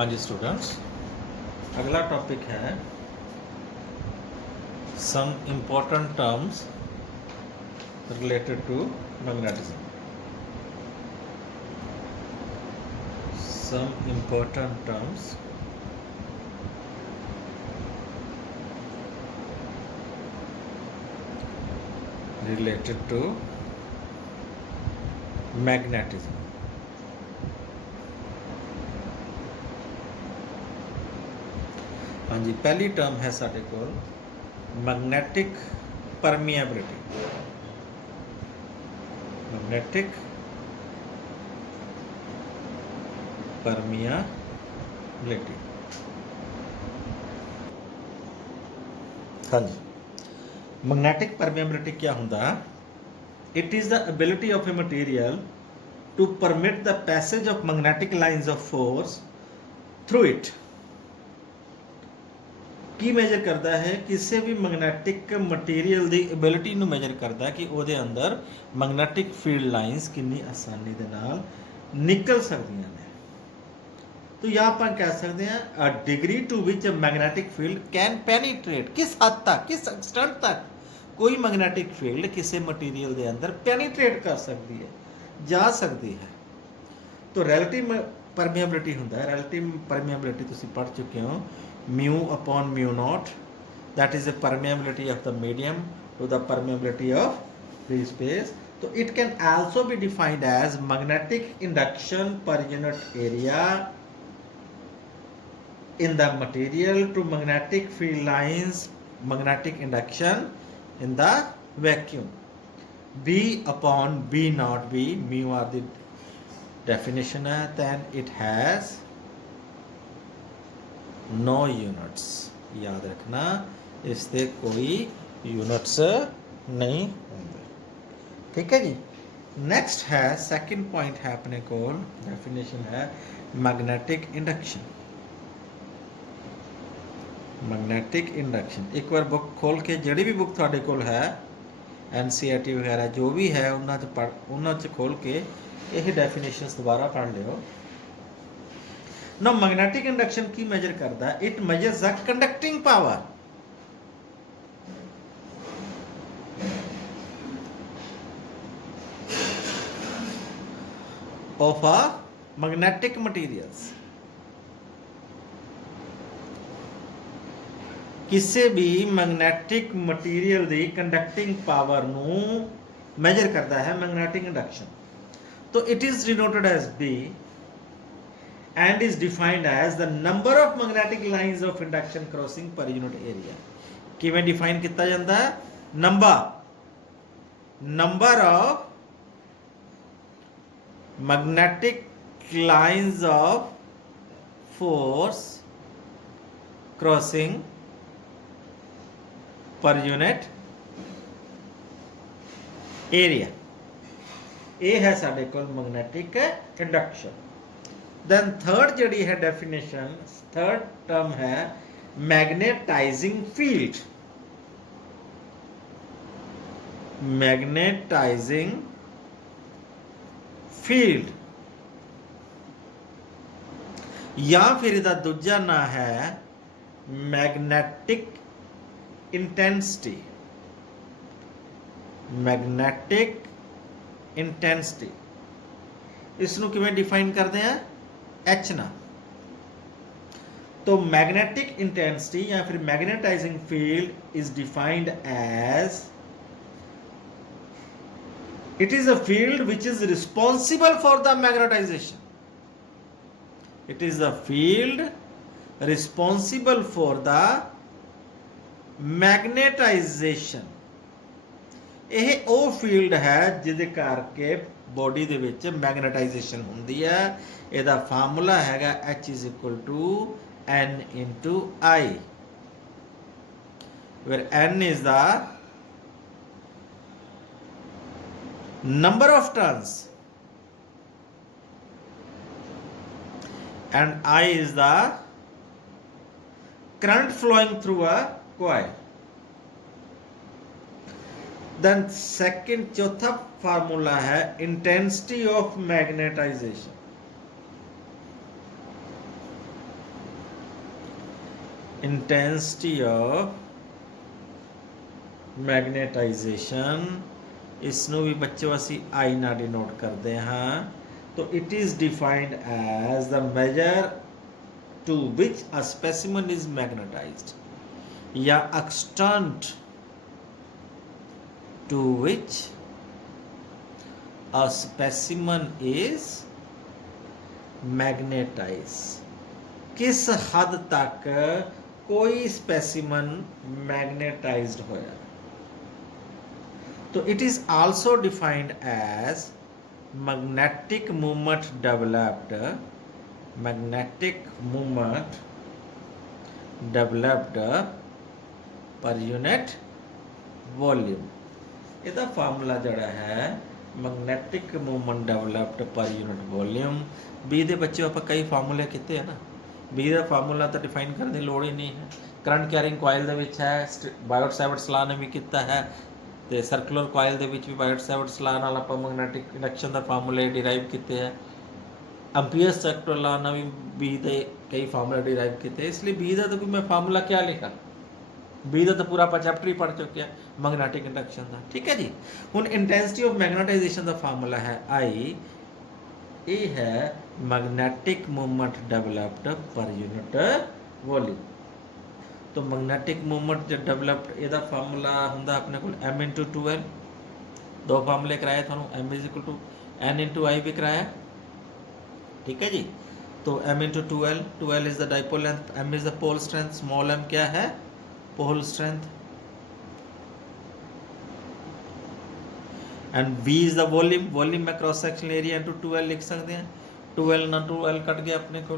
हाँ जी स्टूडेंट्स, अगला टॉपिक है some important terms related to magnetism. Some important terms related to magnetism। हाँ जी, पहली टर्म है साढ़े को मैग्नेटिक परमिएबिलिटी। Magnetic permeability. हाँ जी, मैग्नेटिक परमिएबिलिटी क्या होता है? It is the ability of a material to permit the passage of magnetic lines of force through it. की मेजर करता है किसी भी मैग्नेटिक मटीरियल की एबिलिटी ਨੂੰ मेजर करता है कि ਉਹਦੇ अंदर मैग्नेटिक फील्ड लाइन्स कितनी आसानी ਦੇ ਨਾਲ निकल ਸਕਦੀਆਂ ਨੇ। तो या ਆਪਾਂ कह सकते हैं a degree to which magnetic field can penetrate, किस हद तक, किस एक्सटेंट तक कोई मैग्नेटिक फील्ड किसी मटीरियल के अंदर पेनीट्रेट कर सकती है, जा सकती है। तो रिलेटिव परमिएबिलिटी होता है। रिलेटिव परमिएबिलिटी तुम पढ़ चुके हो, mu upon mu naught, that is the permeability of the medium to the permeability of free space. तो it can also be defined as magnetic induction per unit area in the material to magnetic field lines, magnetic induction in the vacuum। B upon B not B, mu are the definition है, then it has no units। याद रखना इससे कोई units नहीं होंगे, ठीक है जी। Next है सेकंड पॉइंट है अपने को, डेफिनेशन है मैग्नेटिक इंडक्शन। मैग्नेटिक इंडक्शन एक बार बुक खोल के जिहड़ी भी बुक तुहाडे कोल है NCERT वगैरह जो भी है उन्हां च खोल के यह डेफिनेशंस दोबारा पढ़ लियो ना। मैग्नेटिक इंडक्शन की मेजर करता है? It measures the conducting power of a magnetic materials. किसी भी मैग्नेटिक मटीरियल की कंडक्टिंग पावर नू मेजर करता है मैग्नेटिक इंडक्शन। तो it is denoted as B and is defined as the number of magnetic lines of induction crossing per unit area. किवें define किया जाता है? Number of magnetic lines of force crossing per unit area. ये है साडे कोल magnetic induction. Then third जड़ी है डेफिनेशन, थर्ड टर्म है मैग्नेटाइजिंग फील्ड। मैग्नेटाइजिंग फील्ड या फिर इसका दूजा ना है मैग्नेटिक इंटेंसिटी। मैग्नेटिक इंटेंसिटी इसनू किवें डिफाइन करते हैं? H ना। तो मैग्नेटिक इंटेंसिटी या फिर magnetising field is defined as it is a field which is responsible for the magnetisation. It is the field responsible for the magnetisation. यह वो field है जिहदे करके बॉडी दे विच मैग्नेटाइजेशन होंदी है। इसदा फार्मूला हैगा H is equal to N into I, where N is the number of turns and I is the current flowing through a coil। Then second चौथा फार्मूला है intensity of magnetisation. Intensity of magnetisation, इसनों भी बच्चों असी I ना denote करते हाँ। तो it is defined as the measure to which a specimen is magnetised या extent to which a specimen is magnetized, किस हद तक कोई स्पेसिमन मैग्नेटाइज्ड होया। तो it is also defined as magnetic movement developed, magnetic movement developed per unit volume. ਇਹਦਾ ਫਾਰਮੂਲਾ ਜਿਹੜਾ ਹੈ magnetic movement developed per unit volume. B ਦੇ ਬੱਚੇ ਆਪਾਂ ਕਈ ਫਾਰਮੂਲੇ ਕੀਤੇ ਆ ਨਾ, ਬੀ ਦਾ ਫਾਰਮੂਲਾ ਤਾਂ ਡਿਫਾਈਨ ਕਰਨ ਦੀ ਲੋੜ ਹੀ ਨਹੀਂ ਹੈ। ਕਰੰਟ ਕੈਰਿੰਗ ਕੋਇਲ ਦੇ ਵਿੱਚ ਹੈ, ਬਾਇਓਟ ਸੈਵਰਟਸ ਲਾ ਨੇ ਵੀ ਕੀਤਾ ਹੈ, ਤੇ ਸਰਕੂਲਰ ਕੋਇਲ ਦੇ ਵਿੱਚ ਵੀ ਬਾਇਓਟ ਸੈਵਰਟਸ ਲਾ ਨਾਲ ਆਪਾਂ ਮੈਗਨੈਟਿਕ ਇੰਡਕਸ਼ਨ ਦਾ ਫਾਰਮੂਲੇ ਡਿਰਾਈਵ ਕੀਤੇ ਹੈ। ਐਂਪੀਅਰ ਸੈਕਟਰ ਲਾ ਨਾਲ ਵੀ ਬੀ ਦੇ ਕਈ ਫਾਰਮੂਲੇ ਡਿਰਾਈਵ ਕੀਤੇ। ਇਸ ਲਈ ਬੀ ਦਾ ਤਾਂ ਕੋਈ ਮੈਂ ਫਾਰਮੂਲਾ ਕਿਆ ਲਿਖਾ, बी का तो पूरा आप चैप्टर ही पढ़ चुके हैं मैग्नेटिक इंडक्शन का। ठीक है जी। हुण इंटेंसिटी ऑफ मैग्नेटाइजेशन का फार्मूला है आई, ये है magnetic movement developed per unit volume. तो मैग्नेटिक मूवमेंट जो डेवलप्ड ਇਹਦਾ फार्मूला ਹੁੰਦਾ अपने को m × 2l, दो फार्मूले कराए थानू, m = n × i भी कराया। ठीक है जी। तो m × 2l, 2l is the dipole length, m is the pole strength, small m क्या है, pole strength, and V is the volume, volume में cross sectional area into 2l लिख सकते हैं। 2l ना 2l कट गया अपने को।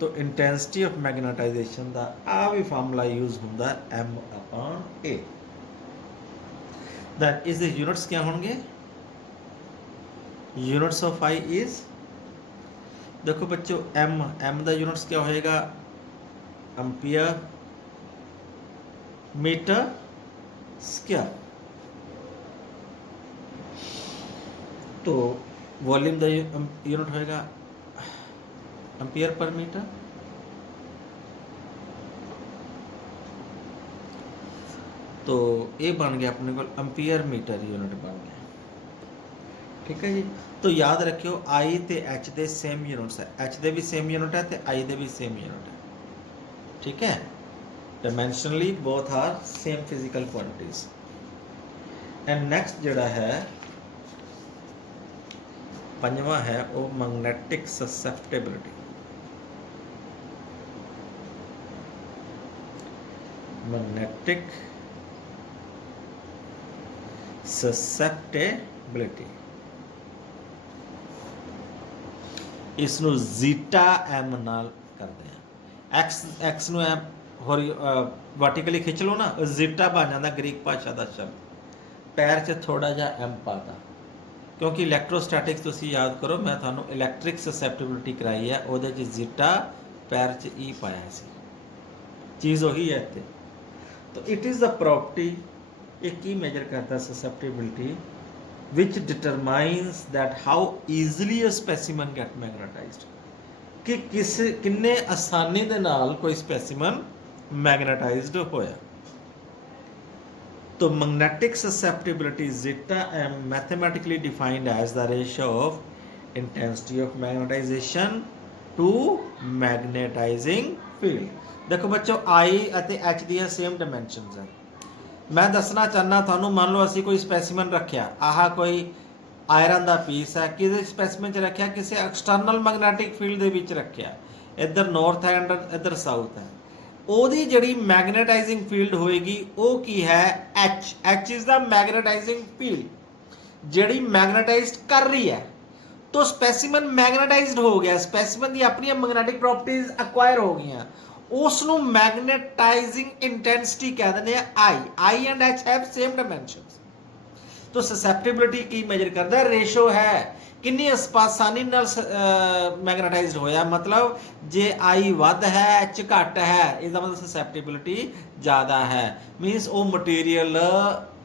तो इंटेंसिटी ऑफ मैग्नेटाइजेशन का आ भी फार्मूला यूज होता है m/a। That is the units क्या होंगे, यूनिट्स ऑफ I इज, देखो बच्चों m का यूनिट्स क्या होएगा, एम्पियर मीटर स्क्वायर। तो वॉल्यूम का यूनिट होएगा एम्पियर पर मीटर। तो ये बन गया अपने को एम्पियर मीटर यूनिट बन गया। ठीक है जी। तो याद रखियो आई ते एच दे सेम यूनिट्स है, एच दे भी सेम यूनिट है ते आई दे भी सेम यूनिट है। ठीक है। Dimensionally both are same physical quantities. And next जड़ा है पंजवा है वो मैग्नेटिक ससेप्टेबिलिटी। मैग्नेटिक ससेप्टेबिलिटी, इसनू जीटा एम नाल करते हैं। एक्स नू एम होर वर्टिकली खिंच लो ना, जीटा बन जाता ग्रीक भाषा का शब्द, पैर च थोड़ा जा एम पाता, क्योंकि इलैक्ट्रोस्टैटिक्स तुसीं याद करो मैं थानू इलैक्ट्रिक ससेप्टेबिलिटी कराई है, उहदे च जीटा पैर च ई पाया सी, चीज़ वही है इत्थे। तो इट इज़ द प्रॉपर्टी, ये की मेजर करता susceptibility, which determines that how easily a specimen get magnetised, कि किस किन्ने आसानी दे नाल कोई स्पेसिमन मैग्नेटाइज्ड होया। तो magnetic susceptibility zeta M mathematically defined as the ratio of intensity of magnetisation to magnetising field. देखो बच्चों आई और एच दी सेम डायमेंशनस है। मैं दसना चाहना थानू, मान लो असी कोई स्पेसिमन रखा, आह कोई आयरन का पीस है, किसी स्पेसिमन च रखा, किसी एक्सटर्नल मैग्नेटिक फील्ड के विच रखा, इधर नॉर्थ है इधर साउथ है, ਉਹਦੀ ਜਿਹੜੀ मैग्नेटाइजिंग फील्ड होएगी वो की है H. H is the magnetising field ਜਿਹੜੀ मैग्नेटाइज्ड कर रही है। तो स्पेसिमन मैग्नेटाइज्ड हो गया, स्पेसिमन दी अपनी मैग्नेटिक प्रॉपर्टीज एक्वायर हो गई, उसनू मैग्नेटाइजिंग इंटेंसिटी कह देंगे I. I and H have same dimensions. तो ससेप्टेबिलिटी की मेजर करता है, रेशो है किन्नी आसानी नाल मैग्नेटाइज्ड होया, मतलब जे आई वध है एच घट है, इसका मतलब ससेप्टेबिलिटी ज़्यादा है, मीनस वो मटीरियल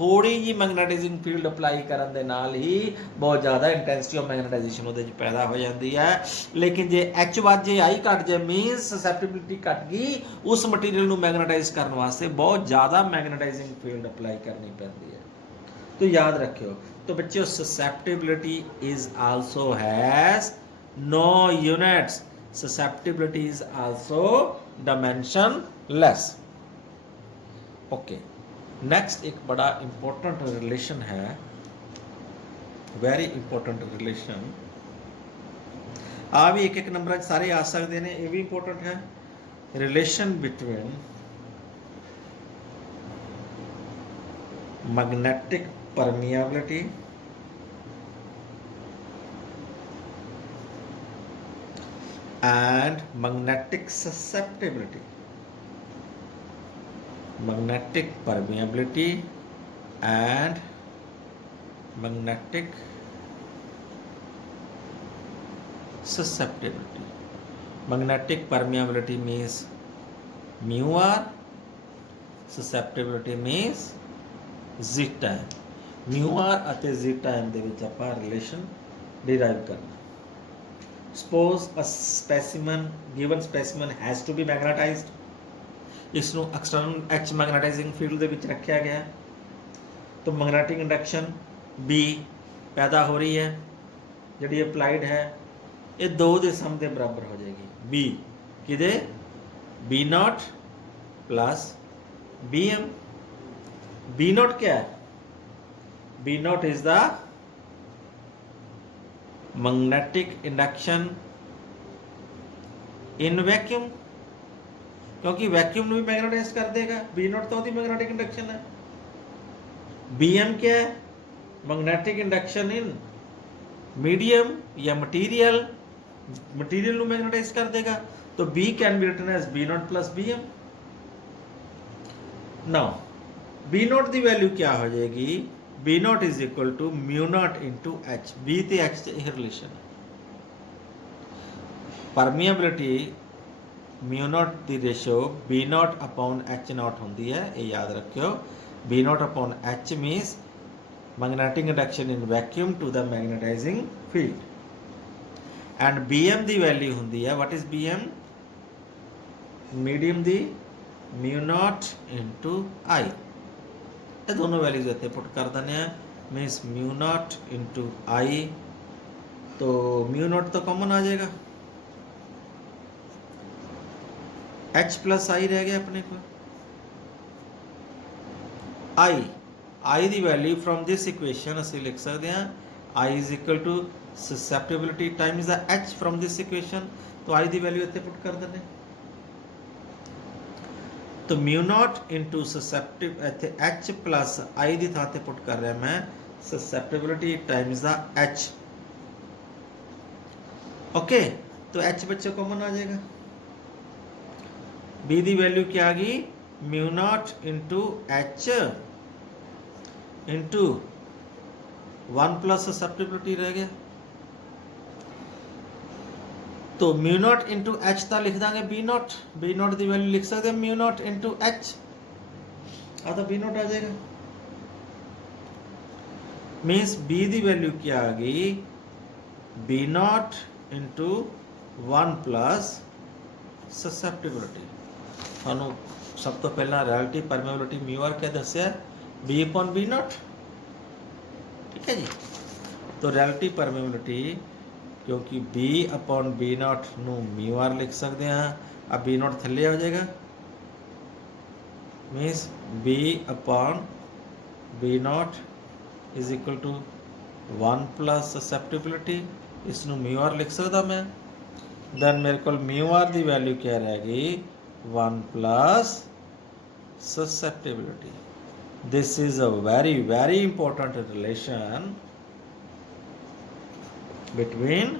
थोड़ी जी मैगनेटाइजिंग फील्ड अप्लाई करन दे नाल ही बहुत ज़्यादा इंटेंसिटी ऑफ मैगनेटाइजेशन उहदे च पैदा हो जाती है। लेकिन जे एच वध जाए आई घट जाए मीनस ससैप्टिबिलिटी घट गई, उस मटीरियल नूं मैगनेटाइज करने वास्ते बहुत ज़्यादा मैगनेटाइजिंग फील्ड अप्लाई करनी पैंदी है। तो याद रखियो। तो बच्चों susceptibility is also has no units, susceptibility is also dimensionless. Okay, next एक बड़ा इंपॉर्टेंट रिलेशन है, वेरी इंपॉर्टेंट रिलेशन, आ भी एक एक नंबर सारे आ सकते हैं, ये भी इंपॉर्टेंट है। Relation between magnetic permeability and magnetic susceptibility, magnetic permeability and magnetic susceptibility. Magnetic permeability means mu r, susceptibility means z time। mu r ਅਤੇ z time ਦੇ ਵਿੱਚ ਆਪਾਂ ਰਿਲੇਸ਼ਨ ਡਿਰਾਈਵ ਕਰਨਾ। Suppose a specimen, given specimen has to be magnetized, इसनों external H magnetising field ਦੇ ਵਿੱਚ ਰੱਖਿਆ ਗਿਆ, तो मैग्नेटिक इंडक्शन B पैदा हो रही है ਜਿਹੜੀ ਅਪਲਾਈਡ ਹੈ, ਇਹ ਦੋ ਦੇ ਸਮ ਦੇ ਬਰਾਬਰ ਹੋ ਜਾਏਗੀ। B ਕਿਦੇ B not plus BM। B not क्या है? B not is the magnetic induction in vacuum, क्योंकि वैक्यूम भी मैग्नेटाइज कर देगा। बी नॉट तो मैग्नेटिक इंडक्शन है। बी एम क्या है? मैग्नेटिक इंडक्शन इन मीडियम या मटीरियल, मटीरियल मैग्नेटाइज कर देगा। तो B can be written as B not plus B M. Now B not की वैल्यू क्या हो जाएगी? B not is equal to mu naught into H. B ते H से यह रिलेशन है। परमिएबिलिटी म्यू नॉट की ratio B not upon H not होंगी है, ये याद रखियो। B not upon H means magnetic induction in vacuum to the magnetising field, and B M की वैल्यू होंगी है, what is B M? Medium की म्यू नॉट इंटू आई। ये दोनों वैल्यूज इतने पुट कर देने हैं, means mu not into I, तो म्यू नॉट तो कॉमन आ जाएगा, एच प्लस आई रह गया अपने को। आई की वैल्यू फ्रॉम दिस इक्वेशन असं लिख सकते हैं, I is equal to susceptibility times the H from this equation. तो आई की वैल्यू इतने पुट कर देने, तो म्यू नॉट इंटू ससैप्टिव इतने एच प्लस आई की थां ते पुट कर रहा मैं susceptibility times the H. Okay, तो एच बच्चों कॉमन आ जाएगा। बी की वैल्यू क्या आ गई? Mu not into H into 1 plus susceptibility रह गया, तो म्यू नॉट इंटू एच तो लिख देंगे बी नॉट। बी नॉट की वैल्यू लिख सकते हैं म्यू नॉट इंटू एच, आ तो बी नॉट आ जाएगा। मीन्स बी की वैल्यू क्या आ गई? B naught into 1 plus susceptibility. थानू सब तो पहला रिलेटिव परमेबिलिटी म्यू आर क्या दसिया? B upon B naught. ठीक है जी। तो रिलेटिव परमेबिलिटी, क्योंकि बी अपॉन बी नॉट नू म्यू आर लिख सकते हैं, अब बी नॉट थले आ जाएगा, means B upon B not is equal to 1 plus susceptibility, इसनू म्यू आर लिख सकता मैं। दैन मेरे को म्यू आर की वैल्यू क्या रहेगी? 1 plus susceptibility. This is a very very important relation between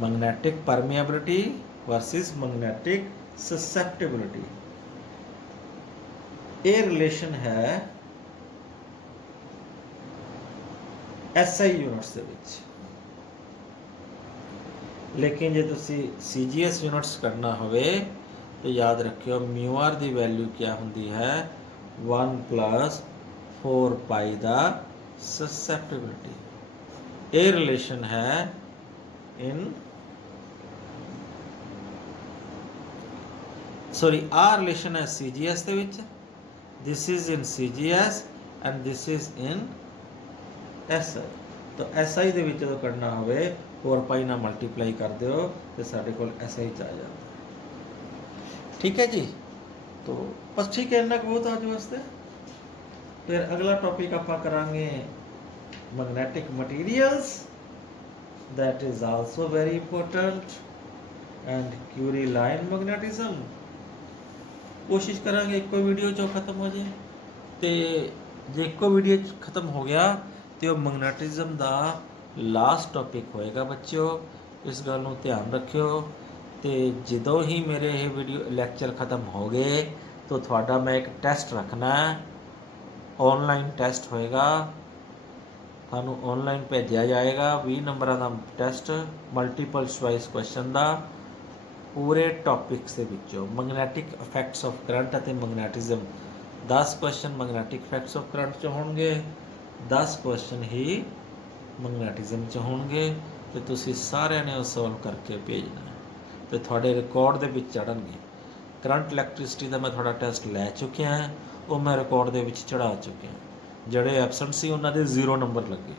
magnetic permeability versus magnetic susceptibility। ये रिलेशन है SI यूनिट्स ਦੇ ਵਿੱਚ, लेकिन जे तुसी CGS यूनिट्स करना होवे तो याद रखियो म्यू आर की वैल्यू क्या होंगी है 1 + 4 पाई दा ससैप्टिबिलिटी। ये रिलेशन है इन सॉरी आ रिलेशन है CGS ਦੇ ਵਿੱਚ, this is in CGS and this is in SI। तो SI ਦੇ ਵਿੱਚ ਜਦੋਂ ਕੱਢਣਾ ਹੋਵੇ 4 ਪਾਈ ਨਾਲ ਮਲਟੀਪਲਾਈ ਕਰ ਦਿਓ ਤੇ ਸਾਡੇ ਕੋਲ SI ਚ ਆ ਜਾਂਦਾ। ठीक है जी, तो बस ठीक है, इन्ना बहुत आज वास्ते। फिर अगला टॉपिक आप करांगे magnetic materials, that is also very important, and Curie line magnetism. कोशिश करांगे एक वीडियो चो खत्म हो जाए, तो जे एक वीडियो खत्म हो गया तो मैग्नेटिज्म का लास्ट टॉपिक होएगा बच्चों, इस गल नूं ध्यान रखियो। तो ਜਦੋਂ ही मेरे ये वीडियो लैक्चर ख़त्म हो गए तो थोड़ा मैं एक टेस्ट रखना है, ऑनलाइन टेस्ट होएगा, थानू ऑनलाइन भेजा जाएगा 20 नंबर का टेस्ट, मल्टीपल चॉइस क्वेश्चन का पूरे टॉपिक्स के विचों। मैग्नेटिक इफैक्ट्स ऑफ करंट और magnetism 10 question magnetic effects of current च होणगे, 10 क्वेश्चन ही मैग्नेटिज्म च होणगे, तो तुसीं सारिਆਂ ने सॉल्व करके भेजना है, तो थोड़े रिकॉर्ड के चढ़नगे। करंट इलैक्ट्रिसिटी का मैं थोड़ा टेस्ट लै चुकिया है, वो मैं रिकॉर्ड के चढ़ा चुकिया, जोड़े एबसेंट से उन्होंने 0 नंबर लगे।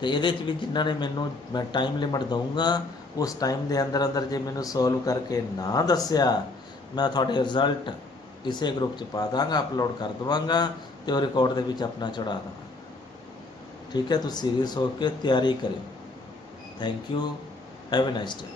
तो ये भी जिन्हों ने मैनू मैं टाइम लिमिट दूँगा, उस टाइम के अंदर अंदर जो मैनू सॉल्व करके ना दसिया, मैं थोड़े रिजल्ट इस ग्रुप च पा दाँगा, अपलोड कर देवांगा, तो रिकॉर्ड के अपना चढ़ा देवांगा। ठीक है, तो सीरियस होकर तैयारी करें। Thank you, have a nice day.